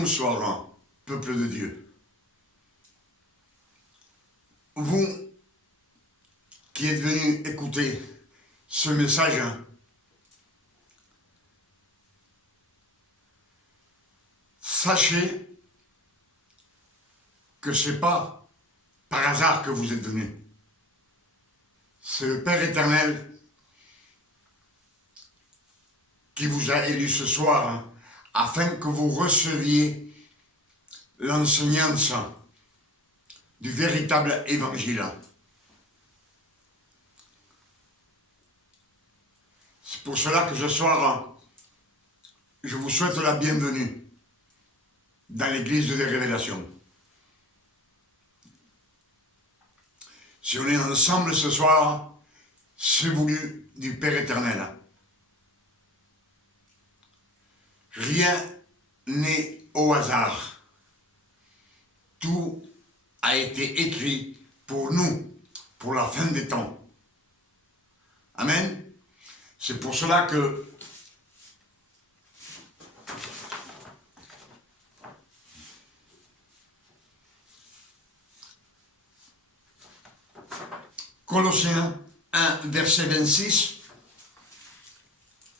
Bonsoir, peuple de Dieu. Vous qui êtes venus écouter ce message, sachez que ce n'est pas par hasard que vous êtes venus. C'est le Père éternel qui vous a élu ce soir afin que vous receviez l'enseignance du véritable évangile. C'est pour cela que ce soir, je vous souhaite la bienvenue dans l'église des révélations. Si on est ensemble ce soir, c'est voulu du Père éternel. Rien n'est au hasard. Tout a été écrit pour nous, pour la fin des temps. Amen. C'est pour cela que Colossiens 1, verset 26,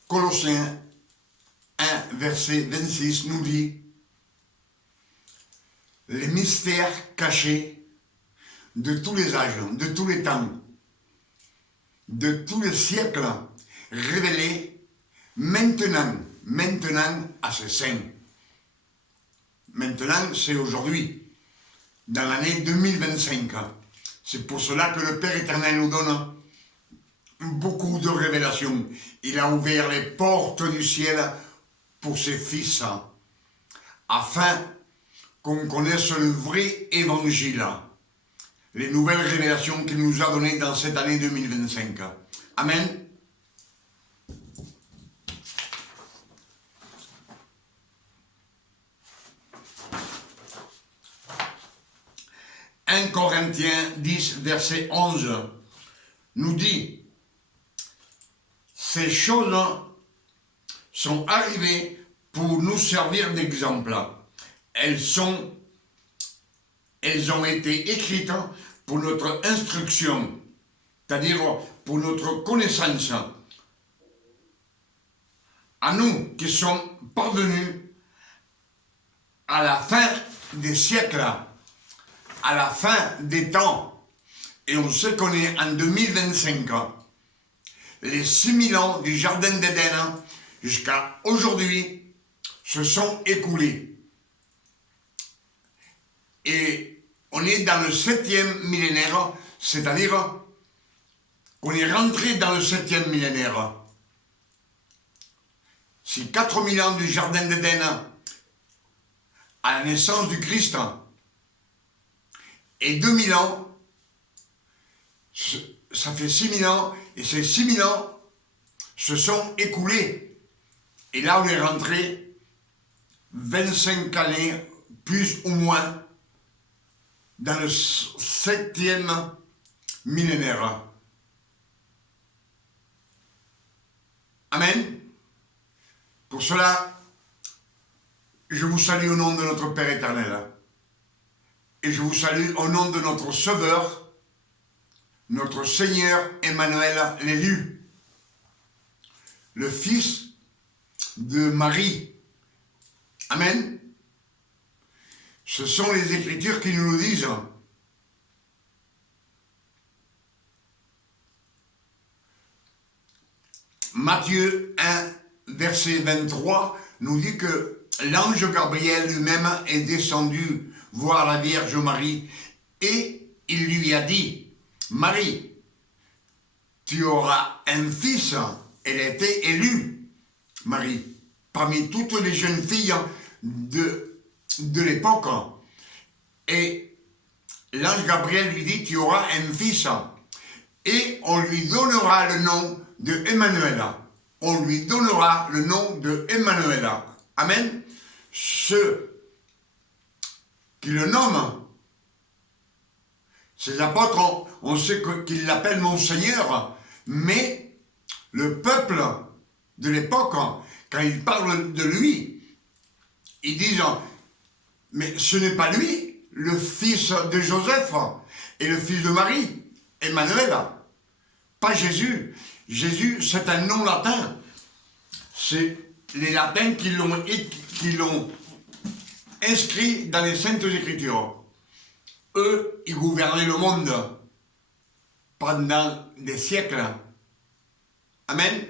Colossiens 1, verset 26 nous dit les mystères cachés de tous les âges, de tous les temps, de tous les siècles, révélés maintenant à ses saints. Maintenant, c'est aujourd'hui, dans l'année 2025. C'est pour cela que le Père éternel nous donne beaucoup de révélations. Il a ouvert les portes du ciel pour ses fils, afin qu'on connaisse le vrai évangile, les nouvelles révélations qu'il nous a données dans cette année 2025. Amen. « 1 Corinthiens 10, verset 11 nous dit « Ces choses sont arrivées pour nous servir d'exemple. Elles ont été écrites pour notre instruction, c'est-à-dire pour notre connaissance, à nous qui sommes parvenus à la fin des siècles, à la fin des temps, et on sait qu'on est en 2025, les 6000 ans du Jardin d'Éden jusqu'à aujourd'hui se sont écoulés. Et on est dans le 7e millénaire, c'est-à-dire qu'on est rentré dans le 7e millénaire. Si 4000 ans du Jardin d'Éden à la naissance du Christ, et 2000 ans, ça fait 6000 ans, et ces 6000 ans se sont écoulés. Et là, on est rentré 25 années, plus ou moins, dans le 7e millénaire. Amen. Pour cela, je vous salue au nom de notre Père éternel. Et je vous salue au nom de notre Sauveur, notre Seigneur Emmanuel l'élu, le Fils de Marie. Amen. Ce sont les Écritures qui nous le disent. Matthieu 1, verset 23, nous dit que l'ange Gabriel lui-même est descendu voir la Vierge Marie et il lui a dit, Marie, tu auras un fils. Elle était élue, Marie, parmi toutes les jeunes filles de l'époque. Et l'ange Gabriel lui dit, tu auras un fils et on lui donnera le nom de Emmanuel. On lui donnera le nom de Emmanuel. Amen. Ceux qui le nomment, ces apôtres, on sait qu'ils l'appellent mon Seigneur, mais le peuple de l'époque, quand ils parlent de lui, ils disent Mais ce n'est pas lui, le fils de Joseph et le fils de Marie, Emmanuel. Pas Jésus. Jésus, c'est un nom latin. C'est les latins qui l'ont inscrit dans les Saintes Écritures. Eux, ils gouvernaient le monde pendant des siècles. Amen.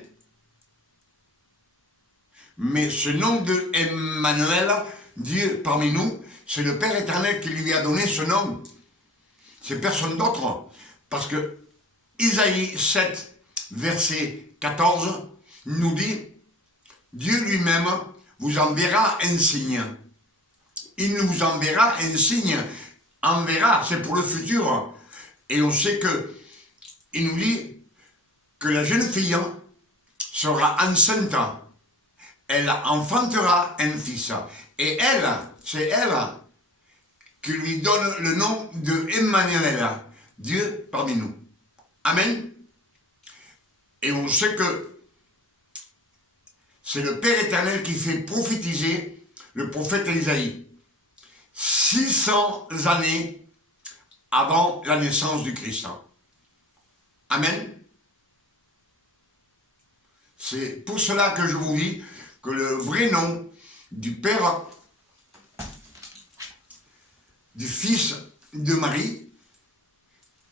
Mais ce nom de Emmanuel, Dieu parmi nous, c'est le Père éternel qui lui a donné ce nom. C'est personne d'autre. Parce que Isaïe 7, verset 14, nous dit, Dieu lui-même vous enverra un signe. Il nous enverra un signe. Enverra, c'est pour le futur. Et on sait que, il nous dit que la jeune fille sera enceinte. Elle enfantera un fils. Et elle, c'est elle qui lui donne le nom de Emmanuel, Dieu parmi nous. Amen. Et on sait que c'est le Père éternel qui fait prophétiser le prophète Isaïe 600 années avant la naissance du Christ. Amen. C'est pour cela que je vous dis que le vrai nom du Père, du Fils de Marie,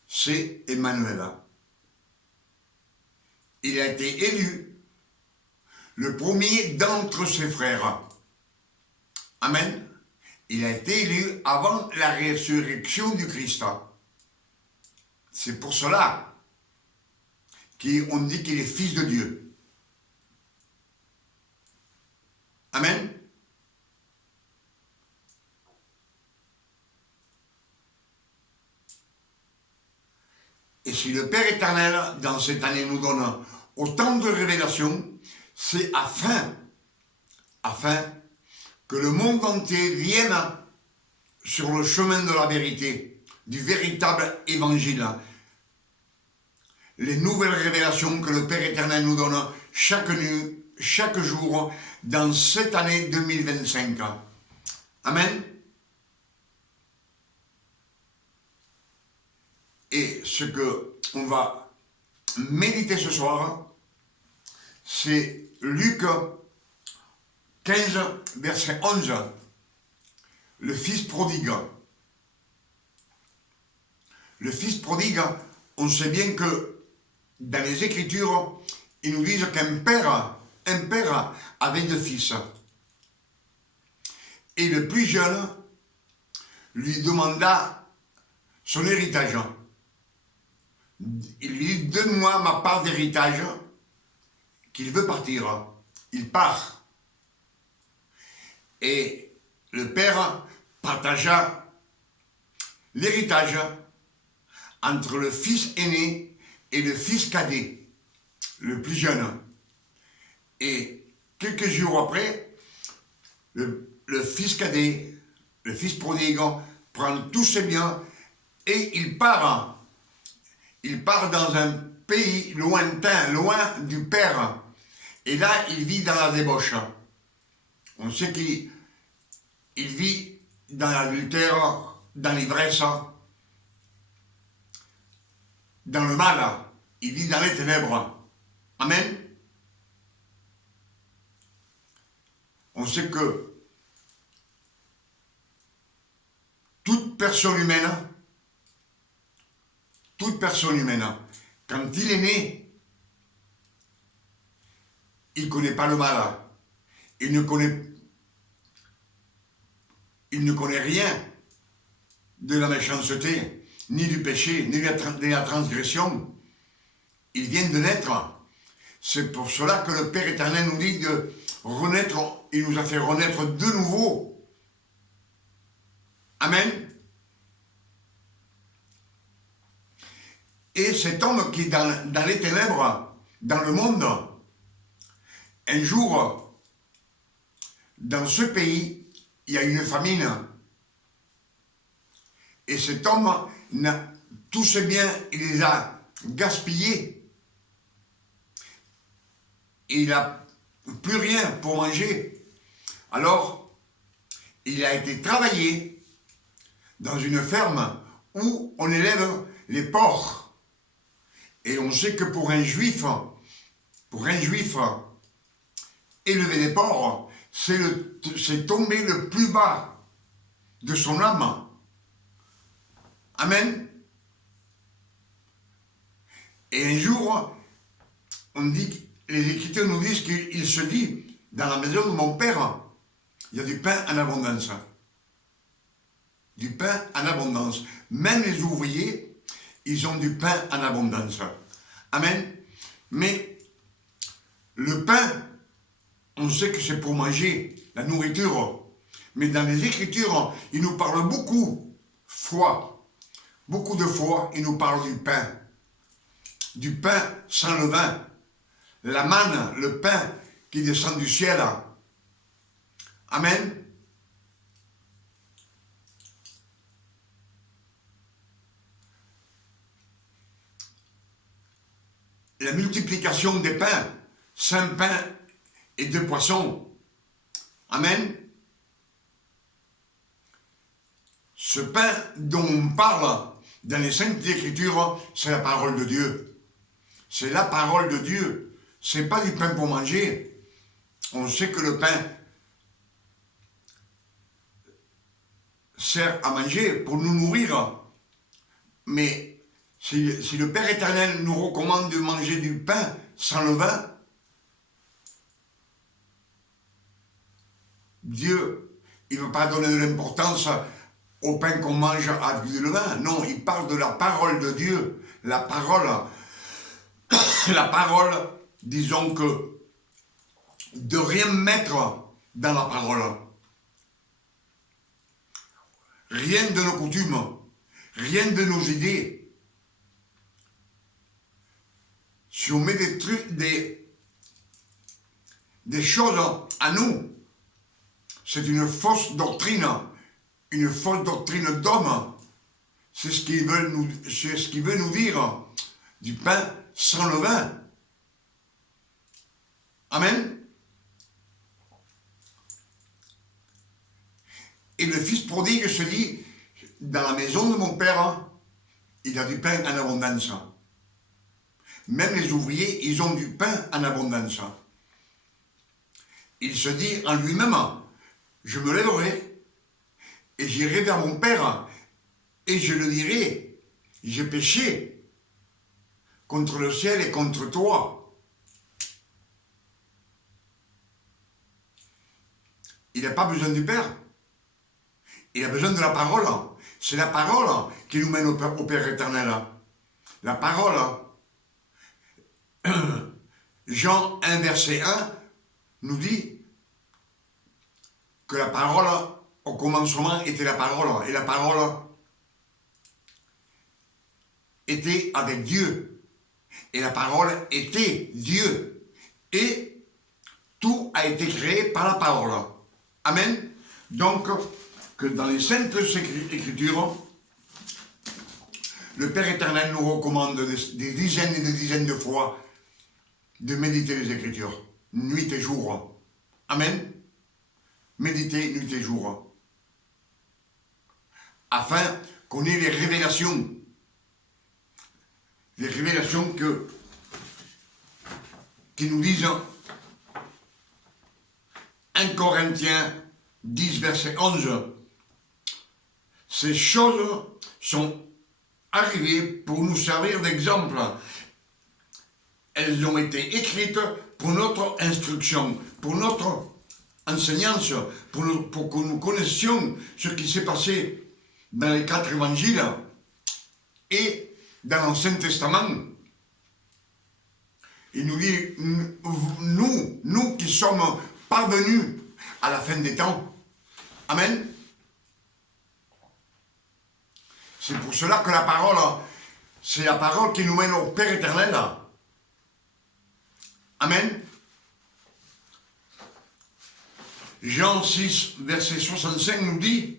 c'est Emmanuel. Il a été élu le premier d'entre ses frères. Amen. Il a été élu avant la résurrection du Christ. C'est pour cela qu'on dit qu'il est fils de Dieu. Amen. Et si le Père éternel, dans cette année, nous donne autant de révélations, c'est afin que le monde entier vienne sur le chemin de la vérité, du véritable évangile. Les nouvelles révélations que le Père éternel nous donne chaque jour dans cette année 2025. Amen. Et ce que on va méditer ce soir, c'est Luc 15, verset 11, le fils prodigue. Le fils prodigue, on sait bien que dans les Écritures, ils nous disent qu'un père avait deux fils. Et le plus jeune lui demanda son héritage. Il lui dit, donne-moi ma part d'héritage, qu'il veut partir. Il part. Et le père partagea l'héritage entre le fils aîné et le fils cadet, le plus jeune. Et quelques jours après, le fils cadet, le fils prodigue, prend tous ses biens et il part. Il part dans un pays lointain, loin du père. Et là, il vit dans la débauche. On sait qu'il vit dans l'adultère, dans l'ivresse, dans le mal. Il vit dans les ténèbres. Amen. On sait que toute personne humaine, quand il est né, il ne connaît pas le mal. Il ne connaît rien de la méchanceté, ni du péché, ni de la transgression. Il vient de naître. C'est pour cela que le Père éternel nous dit de renaître. Il nous a fait renaître de nouveau. Amen. Et cet homme qui est dans les ténèbres, dans le monde, un jour, dans ce pays, il y a une famine. Et cet homme, tous ses biens, il les a gaspillés. Et il n'a plus rien pour manger. Alors, il a été travaillé dans une ferme où on élève les porcs. Et on sait que pour un juif, élever les porcs, c'est tomber le plus bas de son âme. Amen. Et un jour, on dit, les Écritures nous disent qu'il se dit, dans la maison de mon père, il y a du pain en abondance. Du pain en abondance. Même les ouvriers, ils ont du pain en abondance. Amen. Mais le pain, on sait que c'est pour manger, la nourriture. Mais dans les Écritures, il nous parle beaucoup de fois, il nous parle du pain. Du pain sans levain. La manne, le pain qui descend du ciel. Amen. La multiplication des pains, 5 pains et 2 poissons. Amen. Ce pain dont on parle dans les Saintes Écritures, c'est la parole de Dieu. C'est la parole de Dieu. C'est pas du pain pour manger. On sait que le pain sert à manger pour nous nourrir. Mais si le Père éternel nous recommande de manger du pain sans levain, Dieu, il ne veut pas donner de l'importance au pain qu'on mange avec du levain. Non, il parle de la parole de Dieu. La parole, disons que de rien mettre dans la parole. Rien de nos coutumes, rien de nos idées. Si on met des choses à nous, c'est une fausse doctrine d'homme. C'est ce qu'il veut nous dire, du pain sans levain. Amen. Et le fils prodigue se dit, dans la maison de mon père, il y a du pain en abondance. Même les ouvriers, ils ont du pain en abondance. Il se dit en lui-même, je me lèverai et j'irai vers mon père et je le dirai, j'ai péché contre le ciel et contre toi. Il n'a pas besoin du Père. Il a besoin de la parole. C'est la parole qui nous mène au Père éternel. La parole. Jean 1, verset 1 nous dit que la parole, au commencement, était la parole. Et la parole était avec Dieu. Et la parole était Dieu. Et tout a été créé par la parole. Amen. Donc, que dans les Saintes Écritures, le Père éternel nous recommande des dizaines et des dizaines de fois de méditer les Écritures, nuit et jour. Amen. Méditer nuit et jour. Afin qu'on ait les révélations. Les révélations qui nous disent 1 Corinthiens 10, verset 11. Ces choses sont arrivées pour nous servir d'exemple. Elles ont été écrites pour notre instruction, pour notre enseignance, pour que nous connaissions ce qui s'est passé dans les 4 évangiles et dans l'Ancien Testament. Il nous dit, nous qui sommes parvenus à la fin des temps. Amen. C'est pour cela que la parole, c'est la parole qui nous mène au Père éternel. Amen. Jean 6, verset 65 nous dit,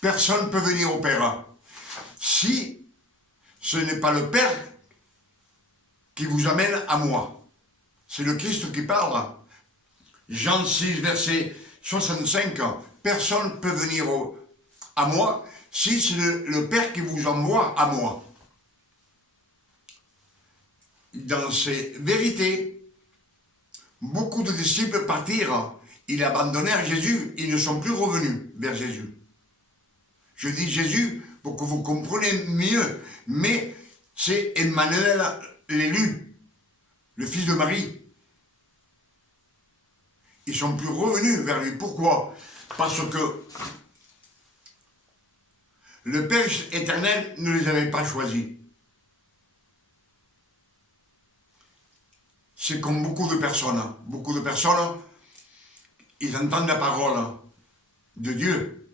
personne ne peut venir au Père si ce n'est pas le Père qui vous amène à moi. C'est le Christ qui parle. Jean 6, verset 65, personne ne peut venir à moi si c'est le Père qui vous envoie à moi. Dans ces vérités, beaucoup de disciples partirent, ils abandonnèrent Jésus, ils ne sont plus revenus vers Jésus. Je dis Jésus pour que vous compreniez mieux, mais c'est Emmanuel l'élu, le fils de Marie. Ils ne sont plus revenus vers lui. Pourquoi? Parce que le Père éternel ne les avait pas choisis. C'est comme beaucoup de personnes. Beaucoup de personnes, ils entendent la parole de Dieu.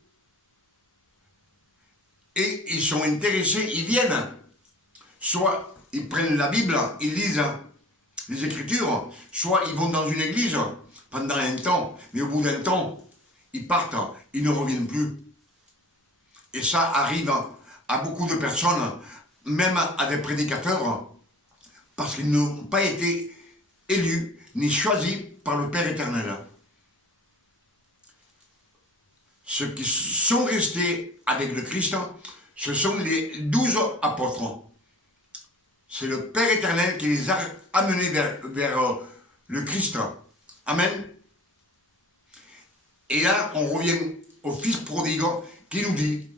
Et ils sont intéressés, ils viennent. Soit ils prennent la Bible, ils lisent les Écritures, soit ils vont dans une église pendant un temps, mais au bout d'un temps, ils partent, ils ne reviennent plus. Et ça arrive à beaucoup de personnes, même à des prédicateurs, parce qu'ils n'ont pas été élus ni choisis par le Père éternel. Ceux qui sont restés avec le Christ, ce sont les 12 apôtres. C'est le Père éternel qui les a amenés vers le Christ. Amen. Et là, on revient au Fils prodigue qui nous dit,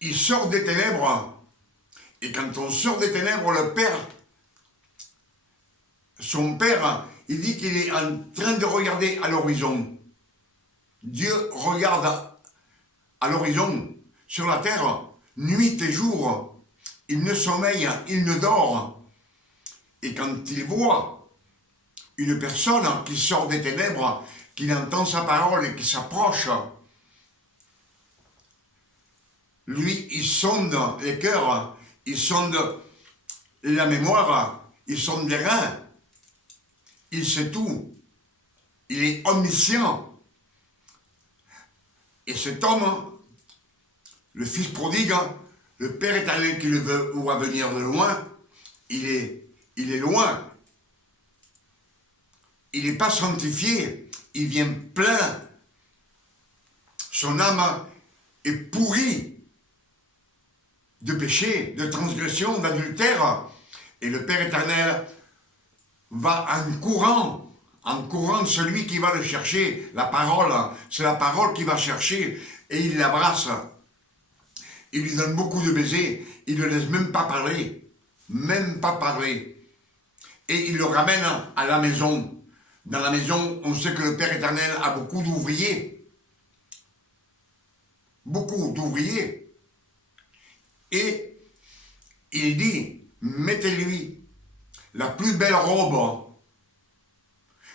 il sort des ténèbres, et quand on sort des ténèbres, le Père, son Père, il dit qu'il est en train de regarder à l'horizon. Dieu regarde à l'horizon, sur la terre, nuit et jour. Il ne sommeille, il ne dort. Et quand il voit une personne qui sort des ténèbres, qui entend sa parole et qui s'approche, lui, il sonde les cœurs, il sonde la mémoire, il sonde les reins, il sait tout, il est omniscient. Et cet homme, le Fils prodigue, le Père éternel qui le voit venir de loin, il est loin. Il n'est pas sanctifié, il vient plein. Son âme est pourrie de péché, de transgression, d'adultère. Et le Père éternel va en courant celui qui va le chercher. La parole, c'est la parole qui va chercher et il l'abrace. Il lui donne beaucoup de baisers, il ne le laisse même pas parler. Et il le ramène à la maison. Dans la maison, on sait que le Père éternel a beaucoup d'ouvriers. Beaucoup d'ouvriers. Et il dit, mettez-lui la plus belle robe,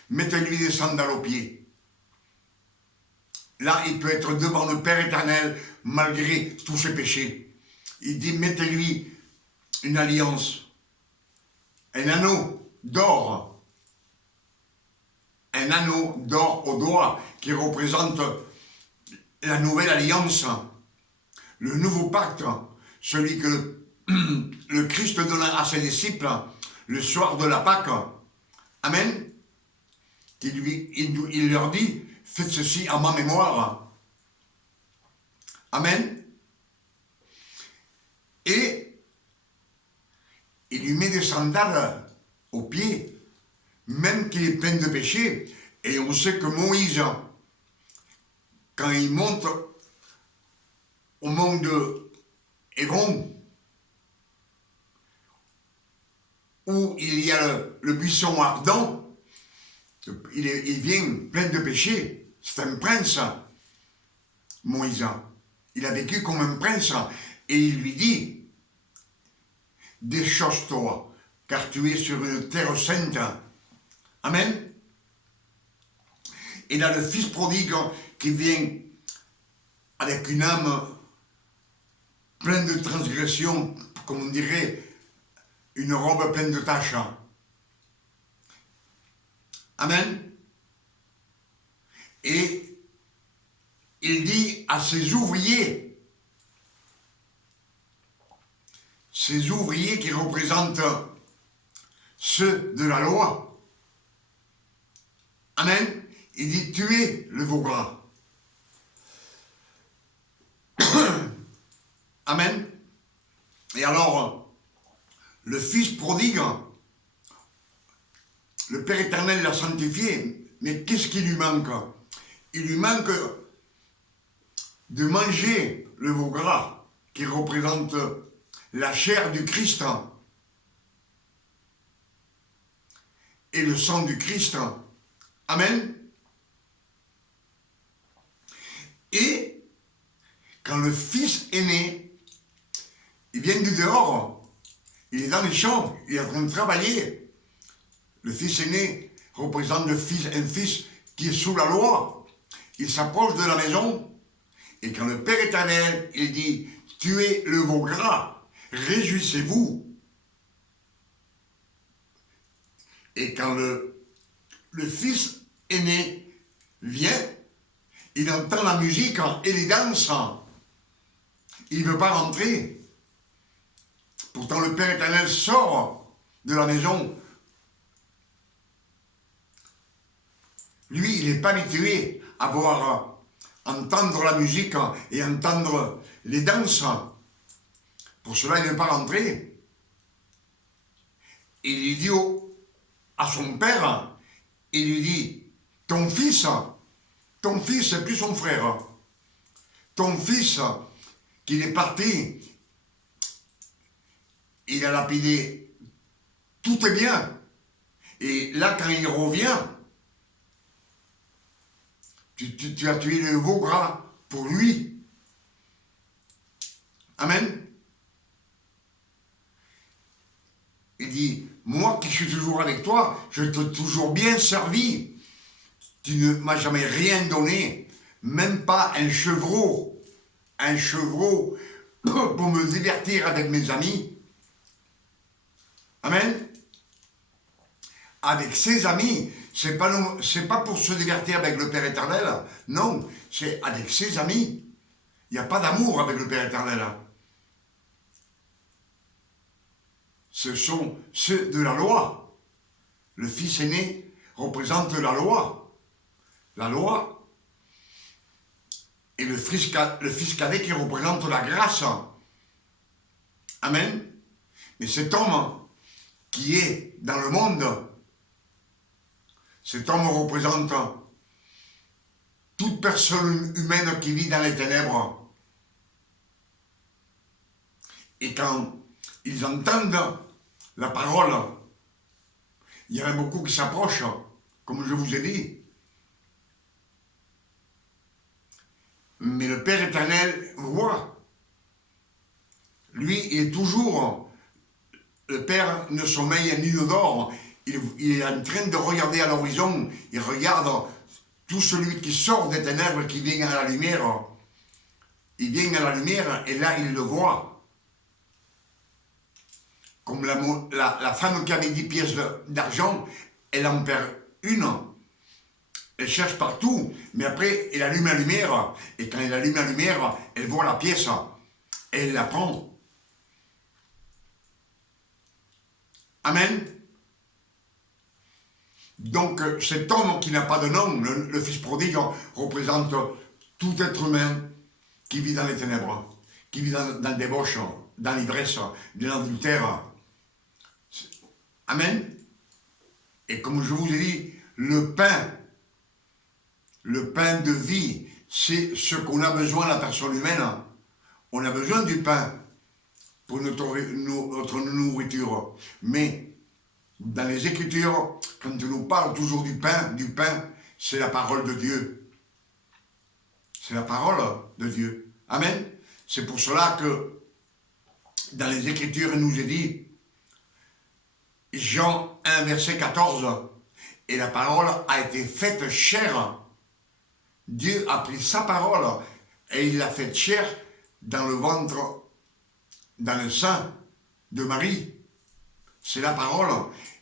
mettez-lui des sandales aux pieds. Là, il peut être devant le Père éternel malgré tous ses péchés. Il dit, mettez-lui une alliance, un anneau d'or, au doigt qui représente la nouvelle alliance, le nouveau pacte, celui que le Christ donna à ses disciples le soir de la Pâque. Amen. Il leur dit, faites ceci en ma mémoire. Amen. Et il lui met des sandales aux pieds, même qu'il est plein de péché. Et on sait que Moïse, quand il monte au mont de Hébron, où il y a le buisson ardent, il vient plein de péché. C'est un prince, Moïse. Il a vécu comme un prince. Et il lui dit, déchosse-toi, car tu es sur une terre sainte. Amen. Et là, le Fils prodigue qui vient avec une âme pleine de transgressions, comme on dirait, une robe pleine de taches. Amen. Et il dit à ses ouvriers qui représentent ceux de la loi, amen, il dit tuez le veau gras. Amen. Et alors, le fils prodigue, le Père éternel l'a sanctifié, mais qu'est-ce qui lui manque? Il lui manque de manger le veau gras qui représente la chair du Christ et le sang du Christ. Amen. Et quand le fils aîné, il vient du dehors, il est dans les champs, il est en train de travailler. Le fils aîné représente un fils qui est sous la loi. Il s'approche de la maison, et quand le Père éternel, il dit, tuez le veau gras, réjouissez-vous. Et quand le fils aîné vient, il entend la musique et les danses. Il ne veut pas rentrer. Pourtant, le Père éternel sort de la maison. Lui, il n'est pas habitué à entendre la musique et entendre les danses. Pour cela, il ne veut pas rentrer. Il dit à son père, il lui dit, ton fils, c'est plus son frère. Ton fils, qu'il est parti, il a lapidé tout est bien. Et là, quand il revient, tu as tué le veau gras pour lui. Amen. Il dit, moi qui suis toujours avec toi, je t'ai toujours bien servi. Tu ne m'as jamais rien donné, même pas un chevreau pour me divertir avec mes amis. Amen. Avec ses amis, c'est pas pour se divertir avec le Père éternel, non, c'est avec ses amis. Il n'y a pas d'amour avec le Père éternel. Ce sont ceux de la loi. Le fils aîné représente la loi. La loi. Et le fils cadet qui représente la grâce. Amen. Mais cet homme qui est dans le monde, cet homme représente toute personne humaine qui vit dans les ténèbres. Et quand ils entendent la parole, il y en a beaucoup qui s'approchent, comme je vous ai dit. Mais le Père éternel voit. Lui, il est toujours, le Père ne sommeille ni ne dort. Il est en train de regarder à l'horizon. Il regarde tout celui qui sort des ténèbres, qui vient à la lumière. Il vient à la lumière et là, il le voit. Comme la femme qui avait 10 pièces d'argent, elle en perd une. Elle cherche partout, mais après, elle allume la lumière. Et quand elle allume la lumière, elle voit la pièce. Et elle la prend. Amen. Donc, cet homme qui n'a pas de nom, le fils prodigue, représente tout être humain qui vit dans les ténèbres, qui vit dans le débauche, dans l'ivresse, dans l'adultère. Amen. Et comme je vous ai dit, le pain de vie, c'est ce qu'on a besoin, la personne humaine. On a besoin du pain pour notre nourriture. Mais dans les Écritures, quand on nous parle toujours du pain, c'est la parole de Dieu. C'est la parole de Dieu. Amen. C'est pour cela que dans les Écritures, il nous est dit, Jean 1, verset 14, et la parole a été faite chair. Dieu a pris sa parole et il l'a faite chair dans le ventre, dans le sein de Marie. C'est la parole.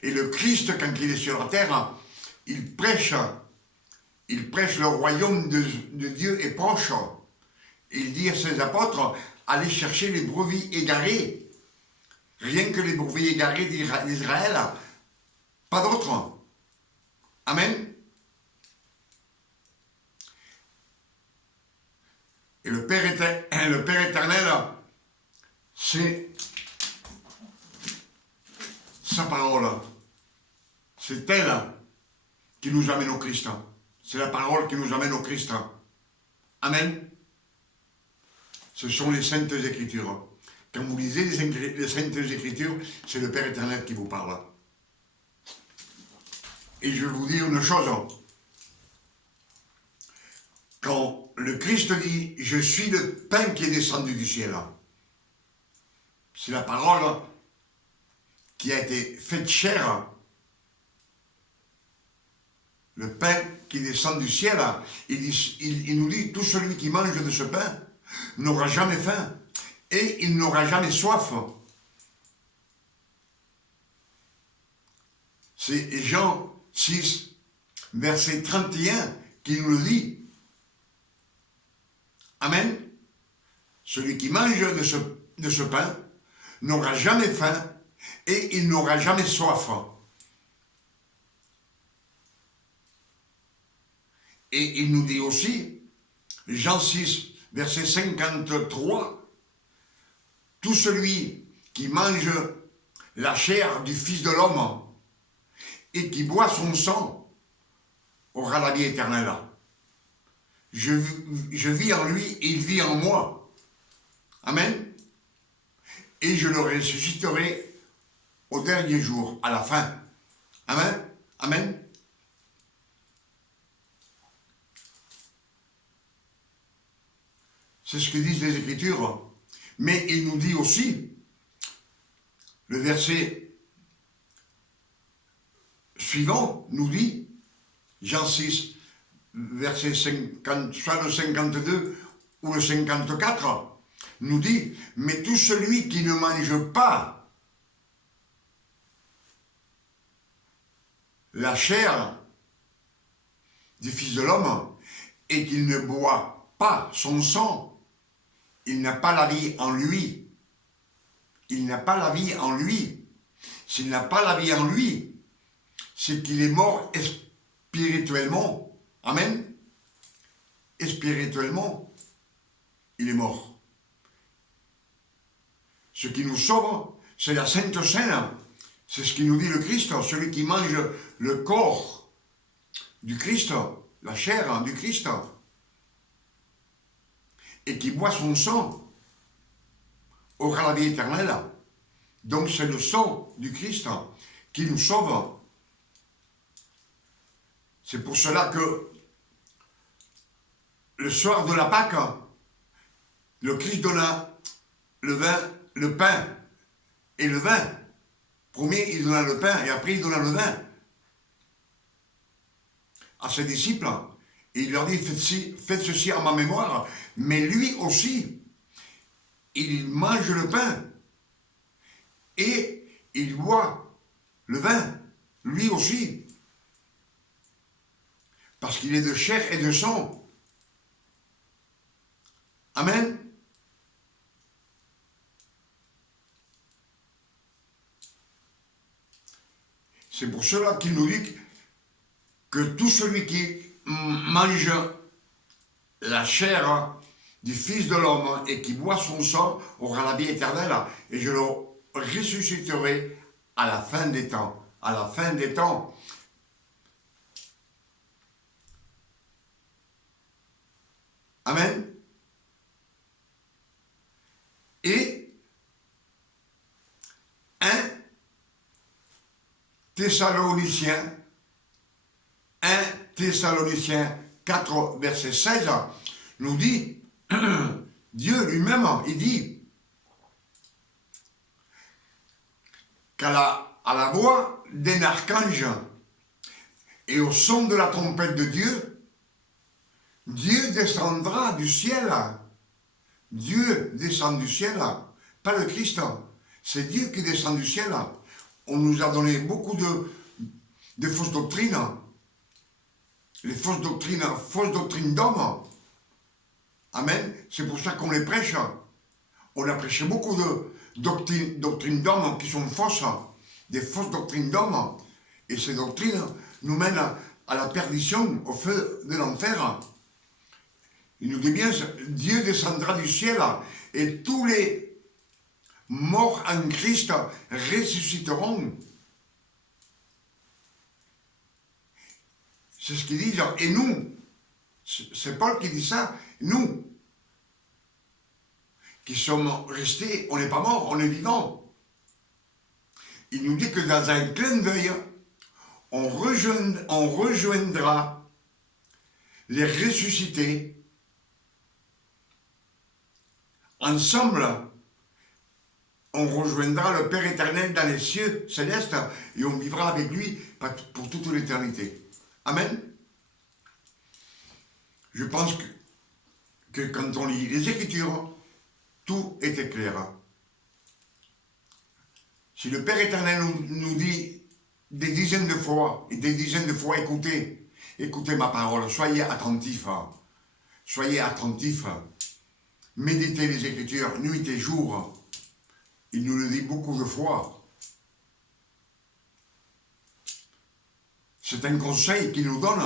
Et le Christ, quand il est sur la terre, il prêche le royaume de Dieu est proche. Il dit à ses apôtres, allez chercher les brebis égarées. Rien que les brebis égarées d'Israël, pas d'autres. Amen. Et le Père éternel, c'est sa parole. C'est elle qui nous amène au Christ. C'est la parole qui nous amène au Christ. Amen. Ce sont les Saintes Écritures. Quand vous lisez les Saintes Écritures, c'est le Père éternel qui vous parle. Et je vais vous dire une chose. Quand le Christ dit « Je suis le pain qui est descendu du ciel », c'est la parole qui a été faite chair. Le pain qui descend du ciel, il nous dit « Tout celui qui mange de ce pain n'aura jamais faim et il n'aura jamais soif ». C'est Jean 6, verset 31 qui nous le dit. Amen. Celui qui mange de ce pain n'aura jamais faim et il n'aura jamais soif. Et il nous dit aussi, Jean 6, verset 53, tout celui qui mange la chair du Fils de l'homme et qui boit son sang aura la vie éternelle. Je vis en lui et il vit en moi. Amen. Et je le ressusciterai au dernier jour, à la fin. Amen. Amen. C'est ce que disent les Écritures. Mais il nous dit aussi, le verset suivant nous dit, Jean 6, verset 50, soit le 52 ou le 54, nous dit, mais tout celui qui ne mange pas la chair du Fils de l'homme et qu'il ne boit pas son sang, il n'a pas la vie en lui. Il n'a pas la vie en lui. S'il n'a pas la vie en lui, c'est qu'il est mort spirituellement. Amen. Et spirituellement, il est mort. Ce qui nous sauve, c'est la Sainte Seine. C'est ce qui nous dit le Christ. Celui qui mange le corps du Christ, la chair du Christ, et qui boit son sang, aura la vie éternelle. Donc c'est le sang du Christ qui nous sauve. C'est pour cela que le soir de la Pâque, le Christ donna le pain et le vin. Premier, il donna le pain et après il donna le vin à ses disciples. Et il leur dit, faites ceci en ma mémoire. Mais lui aussi, il mange le pain et il boit le vin, lui aussi. Parce qu'il est de chair et de sang. Amen. C'est pour cela qu'il nous dit que tout celui qui mange la chair du Fils de l'homme et qui boit son sang aura la vie éternelle et je le ressusciterai à la fin des temps. À la fin des temps. Amen. Et 1 Thessaloniciens 4, verset 16, nous dit, Dieu lui-même, il dit, qu'à la voix d'un archange et au son de la trompette de Dieu, Dieu descendra du ciel. Dieu descend du ciel, pas le Christ, c'est Dieu qui descend du ciel. On nous a donné beaucoup de fausses doctrines. Les fausses doctrines d'hommes. Amen. C'est pour ça qu'on les prêche. On a prêché beaucoup de doctrines d'hommes qui sont fausses. Des fausses doctrines d'hommes. Et ces doctrines nous mènent à la perdition, au feu de l'enfer. Il nous dit bien, Dieu descendra du ciel et tous les morts en Christ ressusciteront. C'est ce qu'il dit. Et nous, c'est Paul qui dit ça, nous, qui sommes restés, on n'est pas morts, on est vivants. Il nous dit que dans un clin d'œil, on rejoindra les ressuscités. Ensemble, on rejoindra le Père éternel dans les cieux célestes et on vivra avec lui pour toute l'éternité. Amen. Je pense que quand on lit les Écritures, tout était clair. Si le Père éternel nous dit des dizaines de fois, écoutez ma parole, soyez attentifs, méditez les Écritures, nuit et jour. Il nous le dit beaucoup de fois. C'est un conseil qu'il nous donne,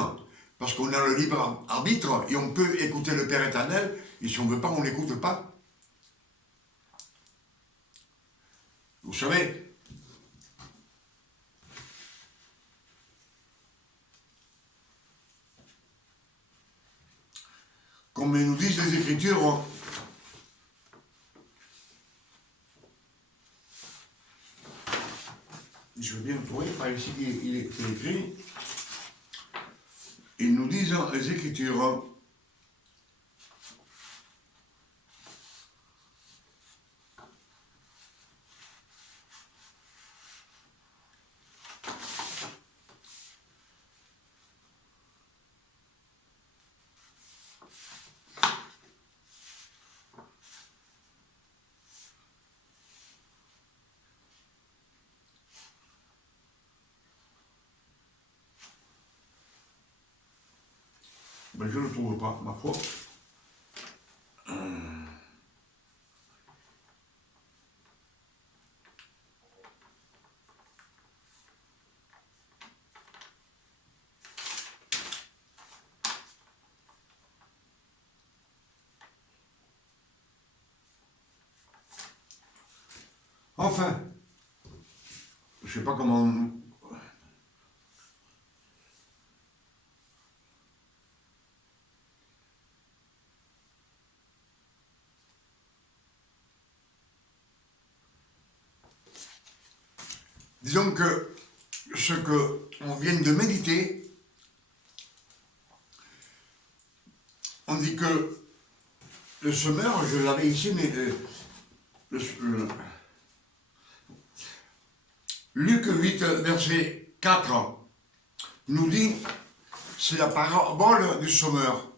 parce qu'on a le libre arbitre et on peut écouter le Père éternel, et si on ne veut pas, on ne l'écoute pas. Vous savez, comme nous disent les Écritures, je veux bien le trouver, par ici il est écrit, ils nous disent les Écritures, ben je ne le trouve pas, ma foi. Enfin, je ne sais pas comment... Disons que ce qu'on vient de méditer, on dit que le semeur, je l'avais ici, mais Luc 8, verset 4, nous dit, c'est la parabole du semeur.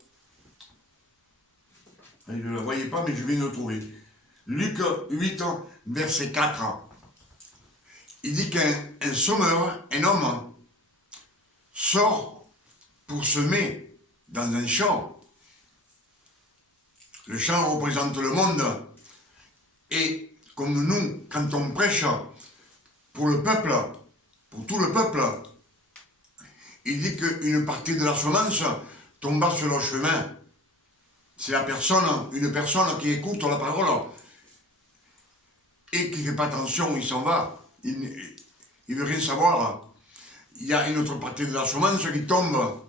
Je ne la voyais pas, mais je viens de le trouver. Luc 8, verset 4. Il dit qu'un semeur, un homme, sort pour semer dans un champ. Le champ représente le monde. Et comme nous, quand on prêche pour le peuple, pour tout le peuple, il dit qu'une partie de la semence tomba sur le chemin. C'est une personne qui écoute la parole et qui ne fait pas attention, il s'en va. Il ne veut rien savoir. Il y a une autre partie de la semence qui tombe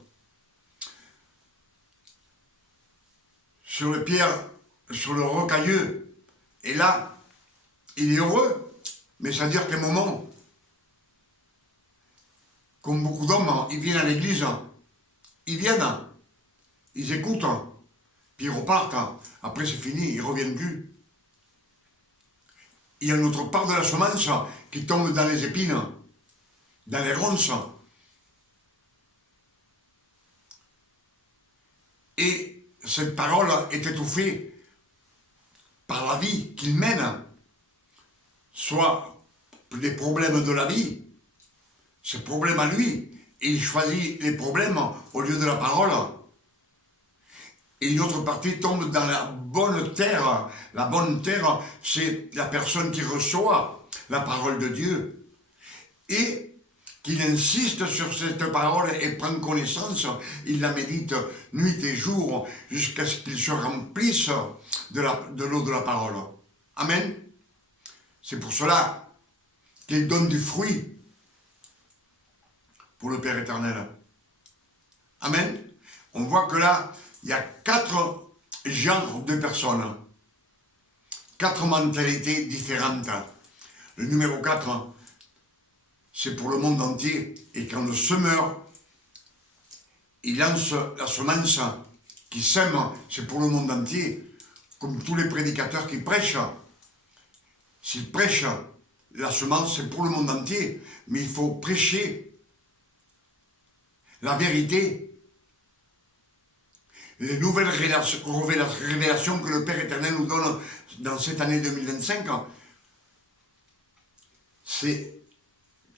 sur les pierres, sur le rocailleux. Et là, il est heureux. Mais c'est-à-dire qu'à un moment, comme beaucoup d'hommes, ils viennent à l'église, ils écoutent, puis ils repartent. Après c'est fini, ils ne reviennent plus. Il y a une autre part de la semence qui tombe dans les épines, dans les ronces. Et cette parole est étouffée par la vie qu'il mène, soit les problèmes de la vie, ses problèmes à lui, et il choisit les problèmes au lieu de la parole. Et une autre partie tombe dans la bonne terre. La bonne terre, c'est la personne qui reçoit la parole de Dieu. Et qu'il insiste sur cette parole et prend connaissance, il la médite nuit et jour jusqu'à ce qu'il se remplisse de l'eau de la parole. Amen. C'est pour cela qu'il donne du fruit pour le Père éternel. Amen. On voit que là, il y a 4 genres de personnes, 4 mentalités différentes. Le numéro 4, c'est pour le monde entier. Et quand le semeur, il lance la semence qui sème, c'est pour le monde entier. Comme tous les prédicateurs qui prêchent. S'ils prêchent la semence, c'est pour le monde entier. Mais il faut prêcher la vérité. Les nouvelles révélations que le Père éternel nous donne dans cette année 2025, c'est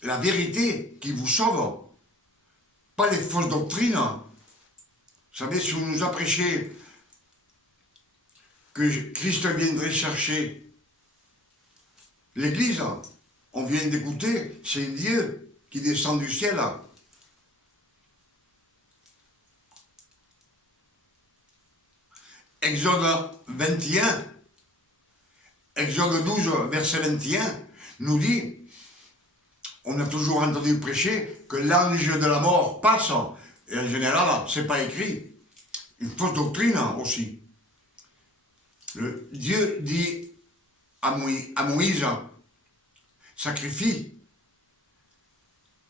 la vérité qui vous sauve, pas les fausses doctrines. Vous savez, si on nous a prêché que Christ viendrait chercher l'Église, on vient d'écouter, c'est Dieu qui descend du ciel. Exode 21, Exode 12, verset 21, nous dit, on a toujours entendu prêcher que l'ange de la mort passe, et en général, c'est pas écrit. Une fausse doctrine aussi. Dieu dit à Moïse, sacrifie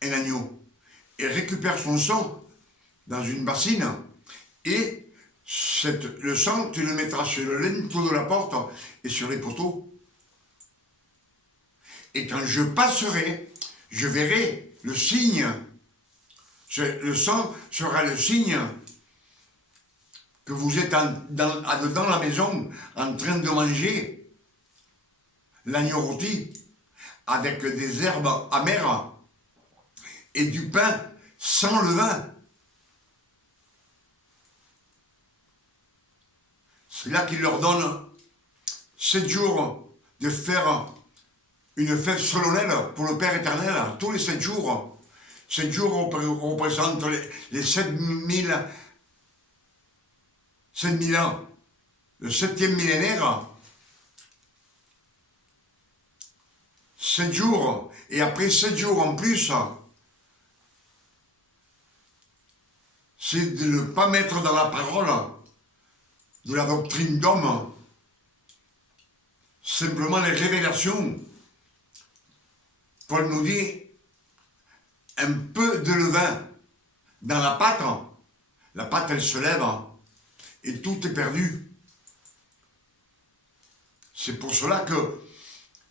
un agneau et récupère son sang dans une bassine et le sang, tu le mettras sur le linteau de la porte et sur les poteaux. Et quand je passerai, je verrai le signe. Le sang sera le signe que vous êtes dans la maison en train de manger l'agneau rôti avec des herbes amères et du pain sans levain. C'est là qu'il leur donne 7 jours de faire une fête solennelle pour le Père éternel, tous les 7 jours. 7 jours représentent les 7000 ans, le 7e millénaire. 7 jours, et après 7 jours en plus, c'est de ne pas mettre dans la parole de la doctrine d'homme, simplement les révélations. Paul nous dit, un peu de levain dans la pâte elle se lève, et tout est perdu. C'est pour cela que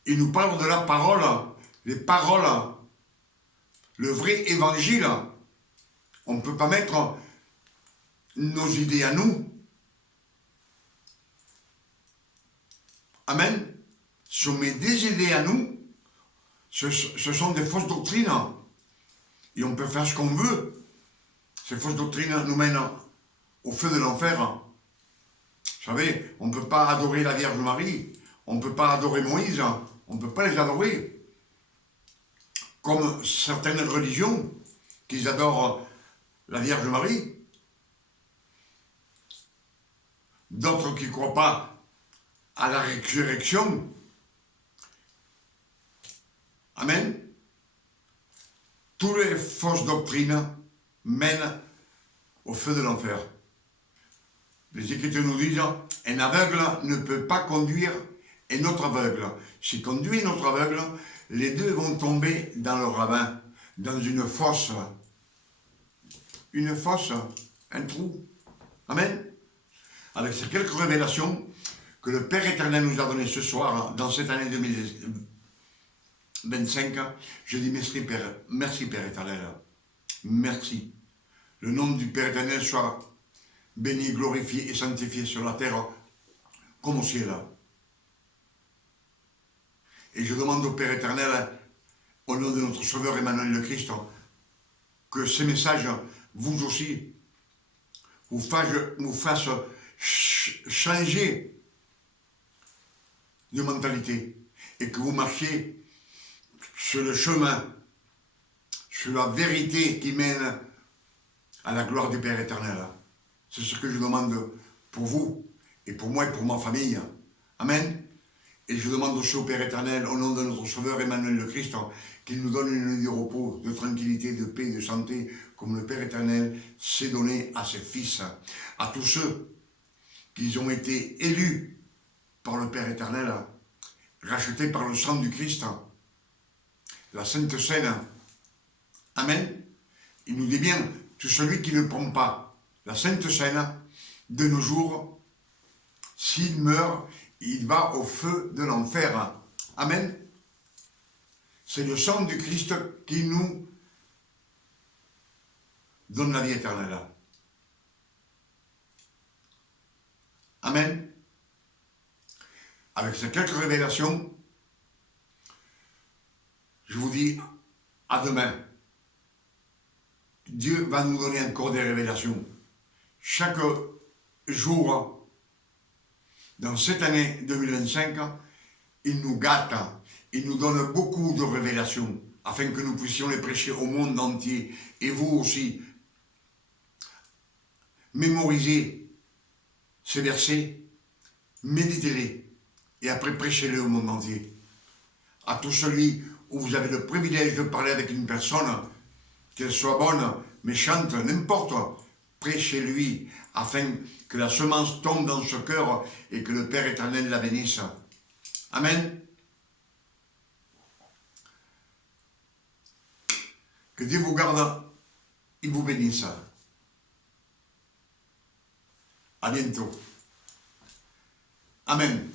il nous parle de la parole, les paroles, le vrai évangile. On ne peut pas mettre nos idées à nous. Amen. Si on met des idées à nous, ce sont des fausses doctrines. Et on peut faire ce qu'on veut. Ces fausses doctrines nous mènent au feu de l'enfer. Vous savez, on ne peut pas adorer la Vierge Marie, on ne peut pas adorer Moïse, on ne peut pas les adorer. Comme certaines religions qui adorent la Vierge Marie, d'autres qui ne croient pas à la résurrection. Amen. Toutes les fausses doctrines mènent au feu de l'enfer. Les Écritures nous disent, un aveugle ne peut pas conduire un autre aveugle. Si conduit un autre aveugle, les deux vont tomber dans le ravin, dans une fosse. Une fosse, un trou. Amen. Avec ces quelques révélations que le Père éternel nous a données ce soir, dans cette année 2025, je dis merci Père éternel. Merci. Le nom du Père éternel soit béni, glorifié et sanctifié sur la terre comme au ciel. Et je demande au Père éternel, au nom de notre Sauveur Emmanuel le Christ, que ces messages, vous aussi, vous fassent changer de mentalité et que vous marchiez sur le chemin sur la vérité qui mène à la gloire du Père éternel. C'est ce que je demande pour vous, et pour moi et pour ma famille. Amen. Et je demande aussi au Père éternel, au nom de notre Sauveur Emmanuel le Christ, qu'il nous donne une nuit de repos, de tranquillité, de paix, de santé, comme le Père éternel s'est donné à ses fils, à tous ceux qui ont été élus par le Père éternel, rachetés par le sang du Christ, la Sainte Seine. Amen. Il nous dit bien, tout celui qui ne prend pas la Sainte Seine, de nos jours, s'il meurt, il va au feu de l'enfer. Amen. C'est le sang du Christ qui nous donne la vie éternelle. Amen. Avec ces quelques révélations, je vous dis à demain. Dieu va nous donner encore des révélations. Chaque jour, dans cette année 2025, il nous gâte, il nous donne beaucoup de révélations, afin que nous puissions les prêcher au monde entier. Et vous aussi, mémorisez ces versets, méditez-les, et après prêchez-les au monde entier. À tout celui où vous avez le privilège de parler avec une personne, qu'elle soit bonne, méchante, n'importe, prêchez-lui, afin que la semence tombe dans ce cœur et que le Père éternel la bénisse. Amen. Que Dieu vous garde et vous bénisse. À bientôt. Amen.